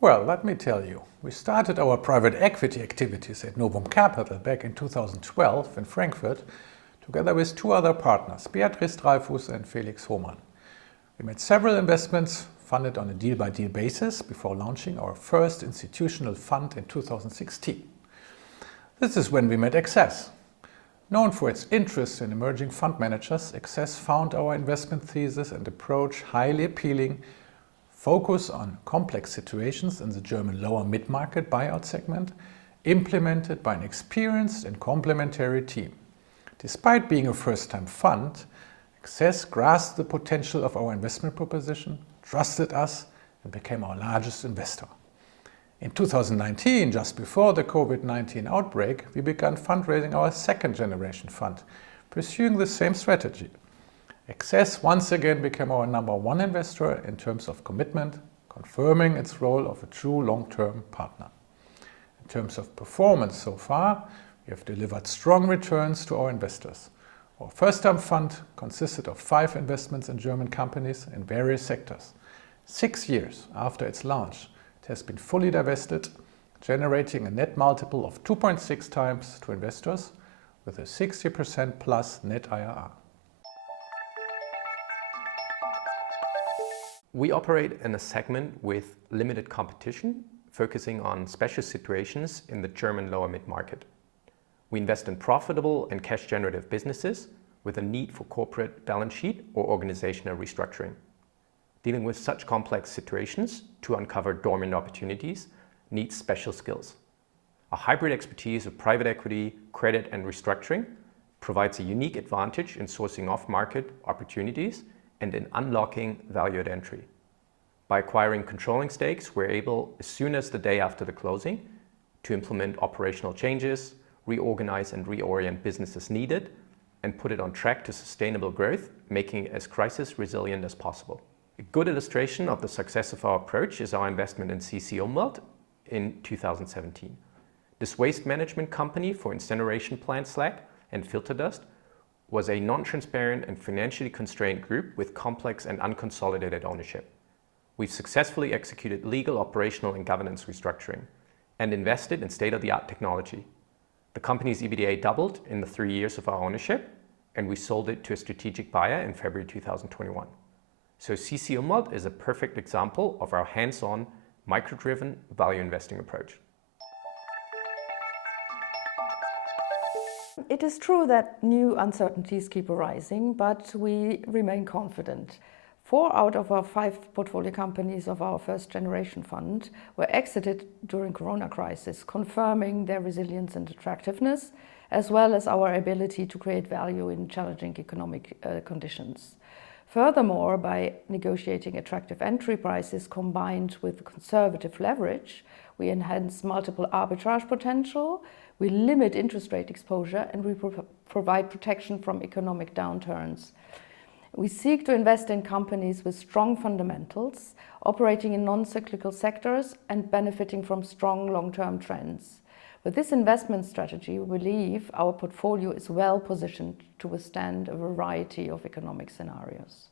Well, let me tell you, we started our private equity activities at Novum Capital back in 2012 in Frankfurt, together with two other partners, Beatrice Dreyfus and Felix Hohmann. We made several investments, funded on a deal-by-deal basis, before launching our first institutional fund in 2016. This is when we met Access. Known for its interest in emerging fund managers, Access found our investment thesis and approach highly appealing, focus on complex situations in the German lower mid-market buyout segment, implemented by an experienced and complementary team. Despite being a first-time fund, Access grasped the potential of our investment proposition, trusted us, and became our largest investor. In 2019, just before the COVID-19 outbreak, we began fundraising our second-generation fund, pursuing the same strategy. Access once again became our number one investor in terms of commitment, confirming its role of a true long-term partner. In terms of performance so far, we have delivered strong returns to our investors. Our first-time fund consisted of 5 investments in German companies in various sectors. 6 years after its launch, it has been fully divested, generating a net multiple of 2.6 times to investors with a 60% plus net IRR. We operate in a segment with limited competition, focusing on special situations in the German lower mid-market. We invest in profitable and cash-generative businesses with a need for corporate balance sheet or organizational restructuring. Dealing with such complex situations to uncover dormant opportunities needs special skills. A hybrid expertise of private equity, credit, and restructuring provides a unique advantage in sourcing off-market opportunities and in unlocking value at entry. By acquiring controlling stakes, we're able, as soon as the day after the closing, to implement operational changes, reorganize and reorient businesses needed, and put it on track to sustainable growth, making it as crisis resilient as possible. A good illustration of the success of our approach is our investment in CC Umwelt in 2017. This waste management company for incineration plant slag and filter dust was a non-transparent and financially constrained group with complex and unconsolidated ownership. We've successfully executed legal, operational, and governance restructuring and invested in state-of-the-art technology. The company's EBITDA doubled in the 3 years of our ownership, and we sold it to a strategic buyer in February 2021. So CC Umwelt is a perfect example of our hands-on, micro-driven value investing approach. It is true that new uncertainties keep arising, but we remain confident. 4 out of our 5 portfolio companies of our first generation fund were exited during Corona crisis, confirming their resilience and attractiveness, as well as our ability to create value in challenging economic conditions. Furthermore, by negotiating attractive entry prices combined with conservative leverage, we enhance multiple arbitrage potential, we limit interest rate exposure, and we provide protection from economic downturns. We seek to invest in companies with strong fundamentals, operating in non-cyclical sectors and benefiting from strong long-term trends. With this investment strategy, we believe our portfolio is well positioned to withstand a variety of economic scenarios.